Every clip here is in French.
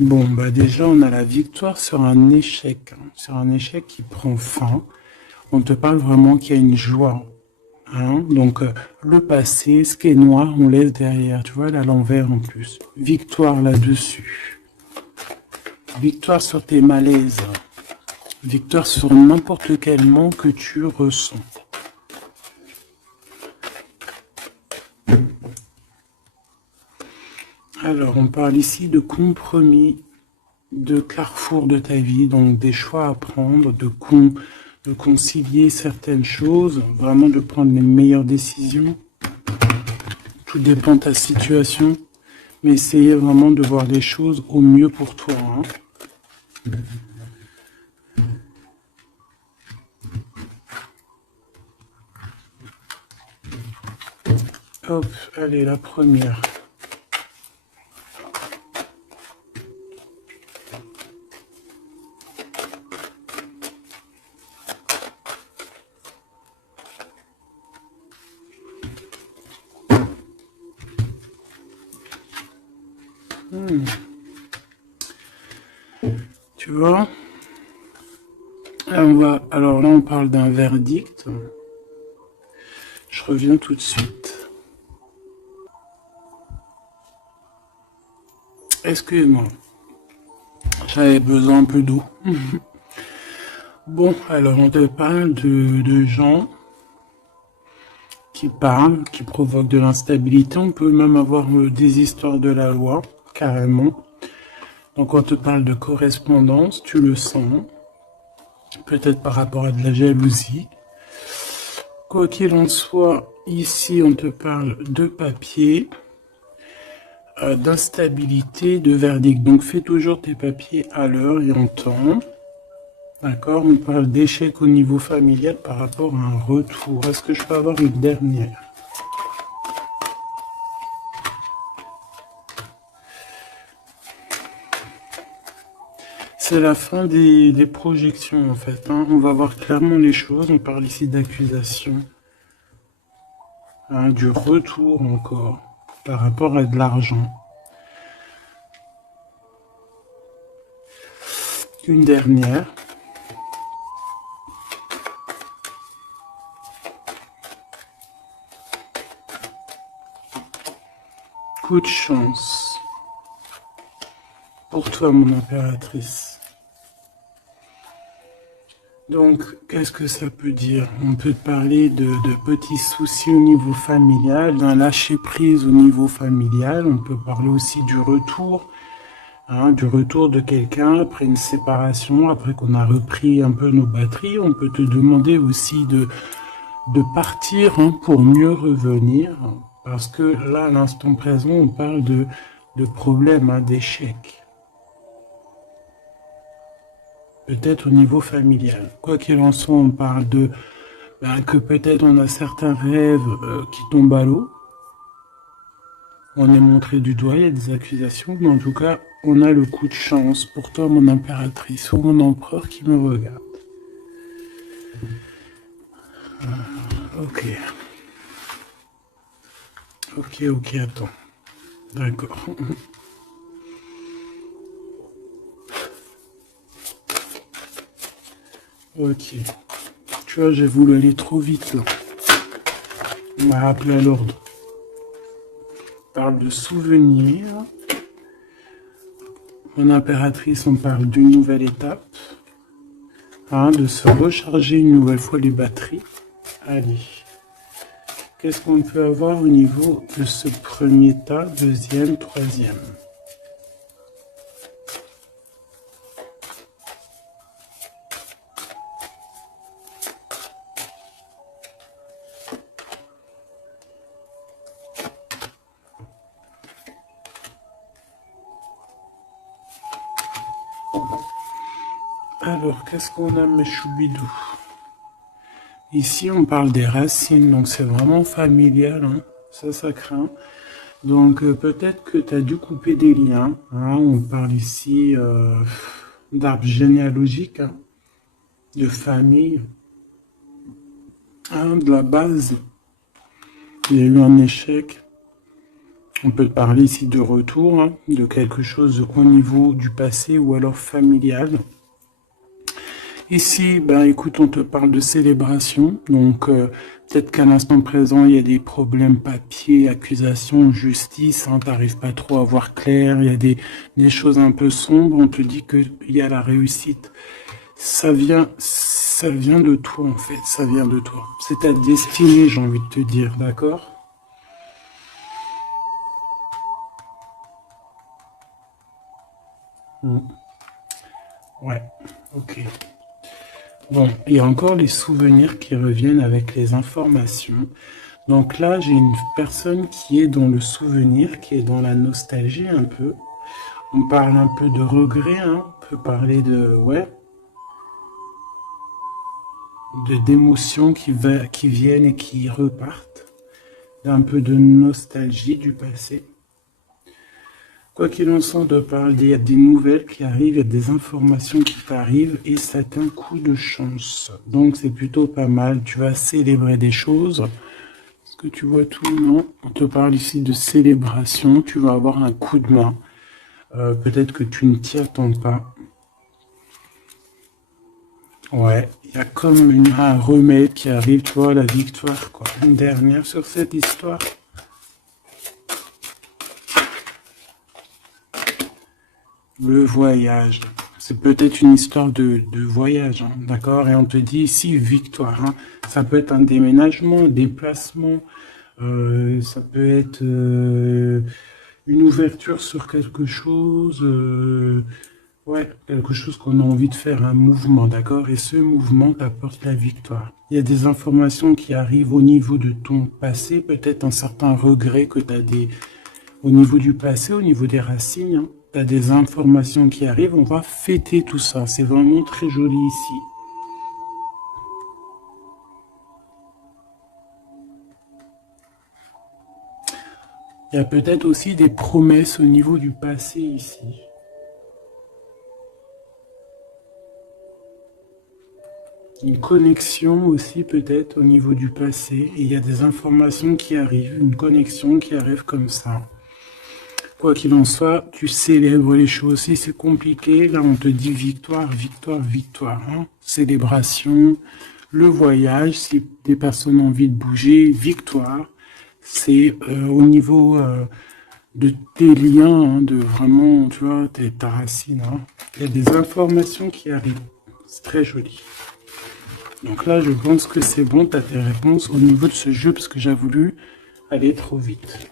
Bon, bah déjà, on a la victoire sur un échec, hein, sur un échec qui prend fin. On te parle vraiment qu'il y a une joie, hein. Donc, le passé, ce qui est noir, on laisse derrière. Tu vois, là, à l'envers en plus. Victoire là-dessus. Victoire sur tes malaises. Victoire sur n'importe quel manque que tu ressens. Alors, on parle ici de compromis, de carrefour de ta vie, donc des choix à prendre, de concilier certaines choses, vraiment de prendre les meilleures décisions. Tout dépend de ta situation, mais essayez vraiment de voir les choses au mieux pour toi, hein. Hop, allez, la première. Tu vois? Alors là, on parle d'un verdict. Je reviens tout de suite. Excuse-moi, j'avais besoin un peu d'eau. Bon, alors on te parle de gens qui parlent, qui provoquent de l'instabilité. On peut même avoir des histoires de la loi, carrément. Donc on te parle de correspondance, tu le sens. Peut-être par rapport à de la jalousie. Quoi qu'il en soit, ici on te parle de papier, d'instabilité, de verdict. Donc fais toujours tes papiers à l'heure et en temps. D'accord? On parle d'échec au niveau familial par rapport à un retour. Est-ce que je peux avoir une dernière? C'est la fin des projections en fait, hein. On va voir clairement les choses. On parle ici d'accusation, hein, du retour encore par rapport à de l'argent. Une dernière. Coup de chance pour toi, mon impératrice. Donc, qu'est-ce que ça peut dire? On peut parler de petits soucis au niveau familial, d'un lâcher-prise au niveau familial. On peut parler aussi du retour, hein, du retour de quelqu'un après une séparation, après qu'on a repris un peu nos batteries. On peut te demander aussi de partir, hein, pour mieux revenir. Parce que là, à l'instant présent, on parle de problèmes, hein, d'échecs. Peut-être au niveau familial. Quoi qu'il en soit, on parle que peut-être on a certains rêves qui tombent à l'eau. On est montré du doigt, il y a des accusations, mais en tout cas, on a le coup de chance pour toi, mon impératrice, ou mon empereur qui me regarde. Ok. Ok, attends. D'accord. Ok. Tu vois, j'ai voulu aller trop vite là. On m'a rappelé à l'ordre. On parle de souvenirs. Mon impératrice, on parle d'une nouvelle étape. Hein, de se recharger une nouvelle fois les batteries. Allez. Qu'est-ce qu'on peut avoir au niveau de ce premier tas, deuxième, troisième? Alors, qu'est-ce qu'on a, mes choubidous? Ici, on parle des racines, donc c'est vraiment familial, hein. Ça craint. Donc, peut-être que tu as dû couper des liens, hein. On parle ici d'arbre généalogique, hein, de famille, hein, de la base. Il y a eu un échec. On peut te parler ici de retour, hein, de quelque chose au niveau du passé ou alors familial. Ici, ben écoute, on te parle de célébration, donc peut-être qu'à l'instant présent, il y a des problèmes papier, accusations, justice, hein, t'arrives pas trop à voir clair, il y a des choses un peu sombres, on te dit qu'il y a la réussite. Ça vient de toi en fait, ça vient de toi. C'est ta destinée, j'ai envie de te dire, d'accord? Ouais, ok. Bon, il y a encore les souvenirs qui reviennent avec les informations. Donc là, j'ai une personne qui est dans le souvenir, qui est dans la nostalgie un peu. On parle un peu de regret, hein. On peut parler de, ouais, d'émotions qui viennent et qui repartent. Un peu de nostalgie du passé. Quoi qu'il en soit, de parler, il y a des nouvelles qui arrivent, il y a des informations qui t'arrivent et c'est un coup de chance. Donc c'est plutôt pas mal. Tu vas célébrer des choses. Est-ce que tu vois tout? Non. On te parle ici de célébration. Tu vas avoir un coup de main. Peut-être que tu ne t'y attends pas. Ouais, il y a comme un remède qui arrive, tu vois, la victoire, quoi. Une dernière sur cette histoire. Le voyage. C'est peut-être une histoire de voyage, hein, d'accord? Et on te dit ici victoire. Hein. Ça peut être un déménagement, un déplacement. Ça peut être une ouverture sur quelque chose. Ouais, quelque chose qu'on a envie de faire, un mouvement, d'accord? Et ce mouvement t'apporte la victoire. Il y a des informations qui arrivent au niveau de ton passé, peut-être un certain regret que tu as au niveau du passé, au niveau des racines. Hein. Tu as des informations qui arrivent, on va fêter tout ça. C'est vraiment très joli ici. Il y a peut-être aussi des promesses au niveau du passé ici. Une connexion aussi peut-être au niveau du passé. Et il y a des informations qui arrivent, une connexion qui arrive comme ça. Quoi qu'il en soit, tu célèbres les choses. Si c'est compliqué, là on te dit victoire, victoire, victoire. Hein. Célébration, le voyage, si des personnes ont envie de bouger, victoire. C'est au niveau de tes liens, hein, de vraiment, tu vois, ta racine. Hein. Il y a des informations qui arrivent. C'est très joli. Donc là, je pense que c'est bon, tu as tes réponses au niveau de ce jeu, parce que j'ai voulu aller trop vite.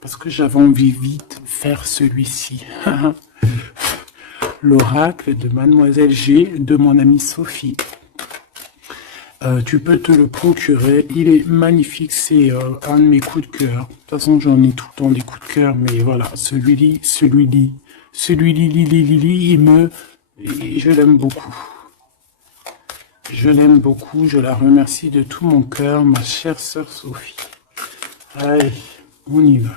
Parce que j'avais envie vite de faire celui-ci. L'oracle de Mademoiselle G, de mon amie Sophie. Tu peux te le procurer, il est magnifique, c'est un de mes coups de cœur. De toute façon, j'en ai tout le temps des coups de cœur, mais voilà, celui-là, je l'aime beaucoup. Je l'aime beaucoup, je la remercie de tout mon cœur, ma chère sœur Sophie. Allez, on y va.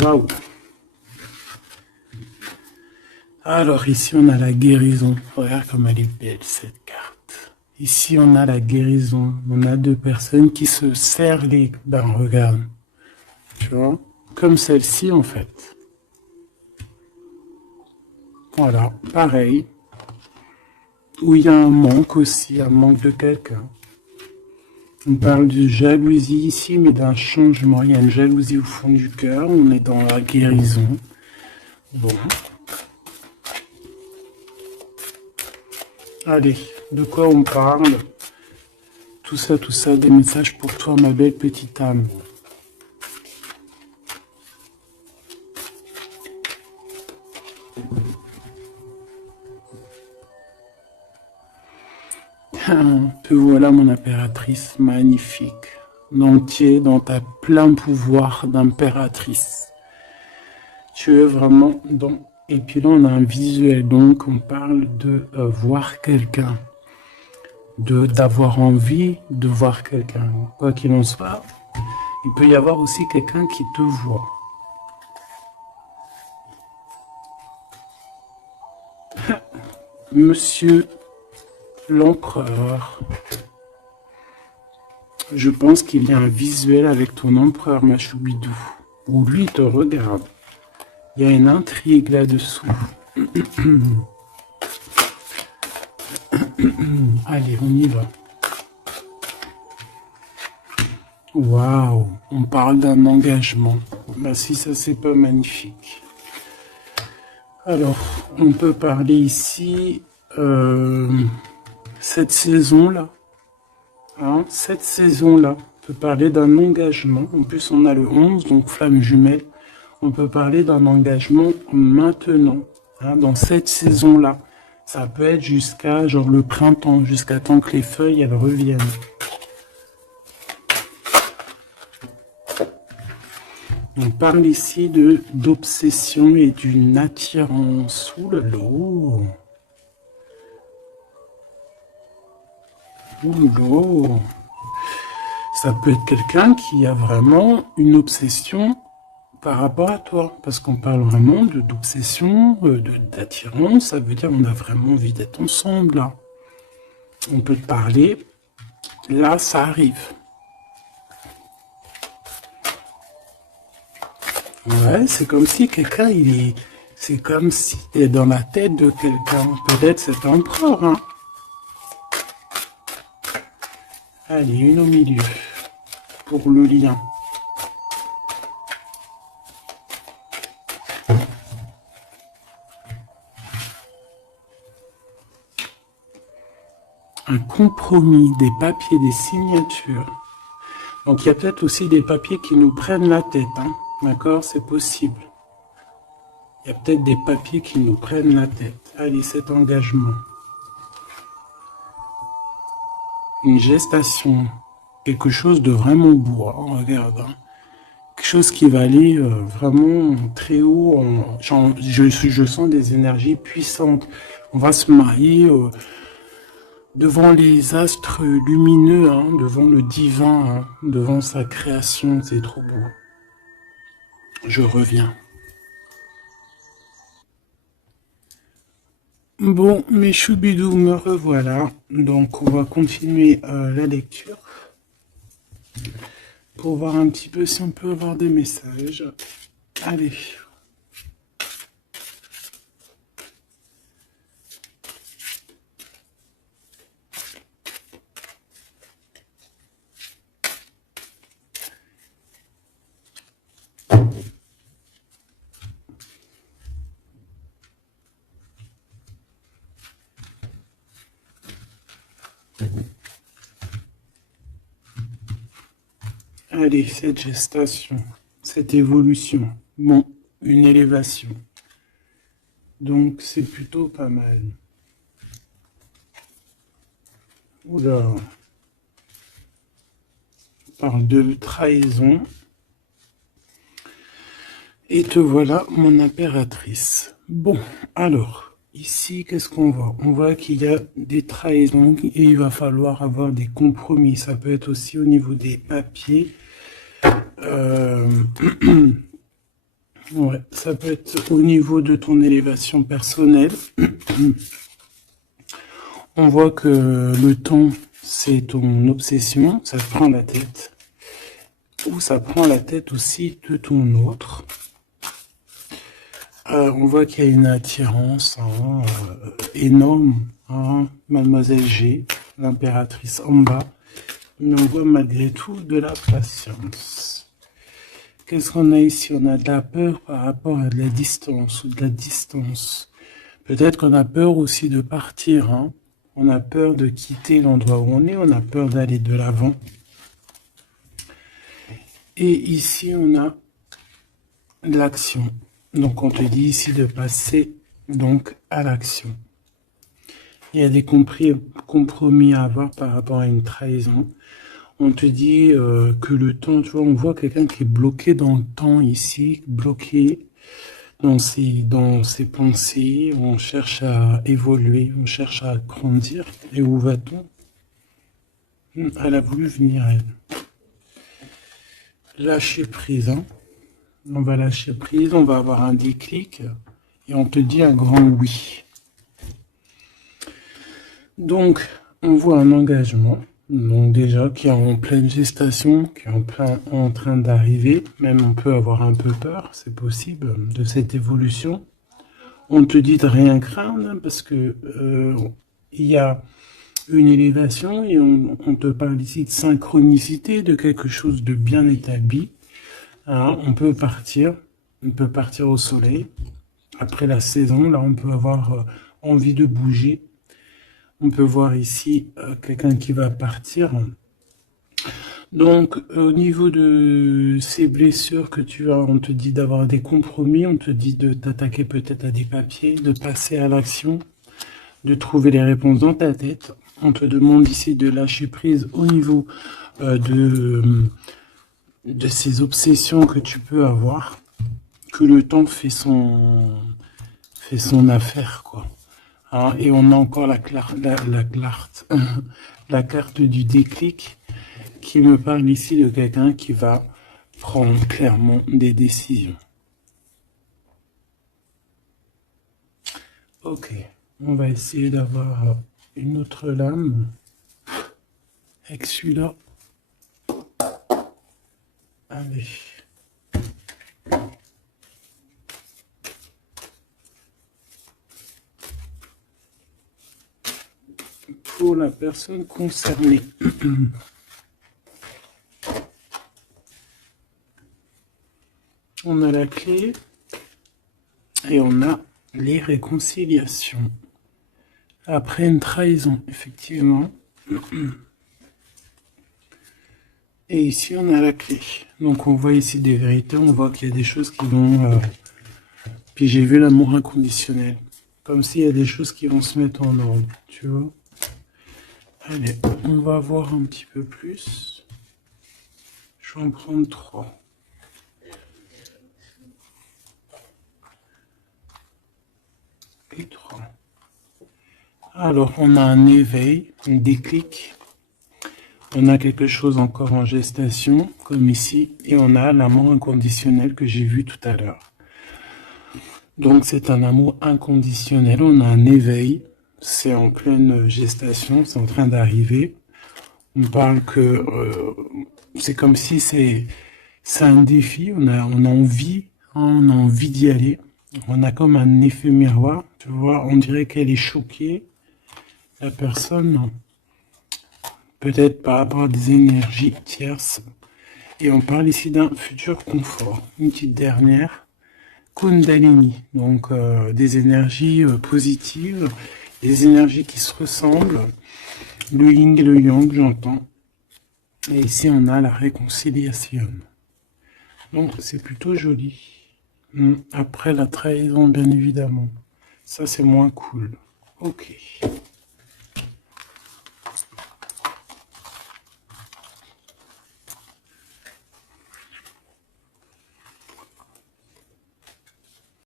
Waouh. Alors ici, on a la guérison. Regarde comme elle est belle, cette carte. Ici, on a la guérison. On a deux personnes qui se serrent les... Ben, regarde. Tu vois? Comme celle-ci, en fait. Voilà, pareil. Où il y a un manque aussi, un manque de quelqu'un. On parle de jalousie ici, mais d'un changement. Il y a une jalousie au fond du cœur. On est dans la guérison. Bon. Allez, de quoi on parle? Tout ça, des messages pour toi, ma belle petite âme. Te voilà, mon impératrice magnifique, entier dans ta plein pouvoir d'impératrice. Tu es vraiment dans... Et puis là, on a un visuel, donc on parle de voir quelqu'un, d'avoir envie de voir quelqu'un. Quoi qu'il en soit, il peut y avoir aussi quelqu'un qui te voit. Monsieur l'empereur. Je pense qu'il y a un visuel avec ton empereur, ma choubidou. ou lui te regarde. Il y a une intrigue là-dessous. Allez, on y va. Waouh, on parle d'un engagement. Bah si, ça c'est pas magnifique. Alors, on peut parler ici, cette saison-là. Hein, cette saison-là, on peut parler d'un engagement. En plus, on a le 11, donc flamme jumelle. On peut parler d'un engagement maintenant, hein, dans cette saison-là. Ça peut être jusqu'à genre le printemps, jusqu'à temps que les feuilles elles reviennent. On parle ici d'obsession et d'une attirance sous le lot. Ça peut être quelqu'un qui a vraiment une obsession par rapport à toi, parce qu'on parle vraiment d'obsession, d'attirance, ça veut dire on a vraiment envie d'être ensemble, là. On peut te parler, là ça arrive. Ouais, c'est comme si quelqu'un, c'est comme si t'es dans la tête de quelqu'un, peut-être cet empereur, hein. Allez, une au milieu, pour le lien. Un compromis, des papiers, des signatures. Donc il y a peut-être aussi des papiers qui nous prennent la tête, hein. D'accord, c'est possible. Il y a peut-être des papiers qui nous prennent la tête. Allez, cet engagement. Une gestation. Quelque chose de vraiment beau, hein, regarde. Hein. Quelque chose qui va aller vraiment très haut. Je sens des énergies puissantes. On va se marier devant les astres lumineux, hein, devant le divin, hein, devant sa création. C'est trop beau. Je reviens. Bon, mes choubidous, me revoilà. Donc, on va continuer la lecture pour voir un petit peu si on peut avoir des messages. Allez. Allez, cette gestation, cette évolution, bon, une élévation. Donc, c'est plutôt pas mal. Oula. On parle de trahison. Et te voilà, mon impératrice. Bon, alors, ici, qu'est-ce qu'on voit? On voit qu'il y a des trahisons et il va falloir avoir des compromis. Ça peut être aussi au niveau des papiers. Ouais, ça peut être au niveau de ton élévation personnelle. On voit que le temps, c'est ton obsession, ça te prend la tête. Ou ça prend la tête aussi de ton autre. On voit qu'il y a une attirance hein, énorme. Hein, Mademoiselle G, l'impératrice en bas. Mais on voit malgré tout de la patience. Qu'est-ce qu'on a ici? On a de la peur par rapport à de la distance ou de la distance. Peut-être qu'on a peur aussi de partir. Hein. On a peur de quitter l'endroit où on est. On a peur d'aller de l'avant. Et ici, on a l'action. Donc, on te dit ici de passer donc à l'action. Il y a des compromis à avoir par rapport à une trahison. On te dit que le temps, tu vois, on voit quelqu'un qui est bloqué dans le temps ici, bloqué dans ses pensées, on cherche à évoluer, on cherche à grandir. Et où va-t-on? Elle a voulu venir, elle. Lâcher prise, hein. On va lâcher prise, on va avoir un déclic et on te dit un grand oui. Donc, on voit un engagement. Donc déjà, qui est en pleine gestation, qui est en train d'arriver. Même on peut avoir un peu peur, c'est possible, de cette évolution. On te dit de rien craindre, hein, parce que il y a une élévation et on te parle ici de synchronicité, de quelque chose de bien établi. Hein, on peut partir au soleil. Après la saison, là, on peut avoir envie de bouger. On peut voir ici quelqu'un qui va partir. Donc, au niveau de ces blessures que tu as, on te dit d'avoir des compromis, on te dit de t'attaquer peut-être à des papiers, de passer à l'action, de trouver les réponses dans ta tête. On te demande ici de lâcher prise au niveau de ces obsessions que tu peux avoir, que le temps fait son affaire, quoi. Hein, et on a encore la carte du déclic qui me parle ici de quelqu'un qui va prendre clairement des décisions. Ok, on va essayer d'avoir une autre lame avec celui-là. Allez. Pour la personne concernée. On a la clé et on a les réconciliations. Après une trahison, effectivement. Et ici, on a la clé. Donc, on voit ici des vérités. On voit qu'il y a des choses qui vont... Puis j'ai vu l'amour inconditionnel. Comme s'il y a des choses qui vont se mettre en ordre, tu vois. Allez, on va voir un petit peu plus. Je vais en prendre 3. Et 3. Alors, on a un éveil, un déclic. On a quelque chose encore en gestation, comme ici. Et on a l'amour inconditionnel que j'ai vu tout à l'heure. Donc, c'est un amour inconditionnel. On a un éveil. C'est en pleine gestation. C'est en train d'arriver. On parle que c'est comme si c'est un défi. On a envie d'y aller. On a comme un effet miroir. Tu vois, on dirait qu'elle est choquée. La personne, peut-être par rapport à des énergies tierces. Et on parle ici d'un futur confort. Une petite dernière. Kundalini. Donc des énergies positives. Des énergies qui se ressemblent. Le yin et le yang, j'entends. Et ici, on a la réconciliation. Donc, c'est plutôt joli. Après la trahison, bien évidemment. Ça, c'est moins cool. Ok.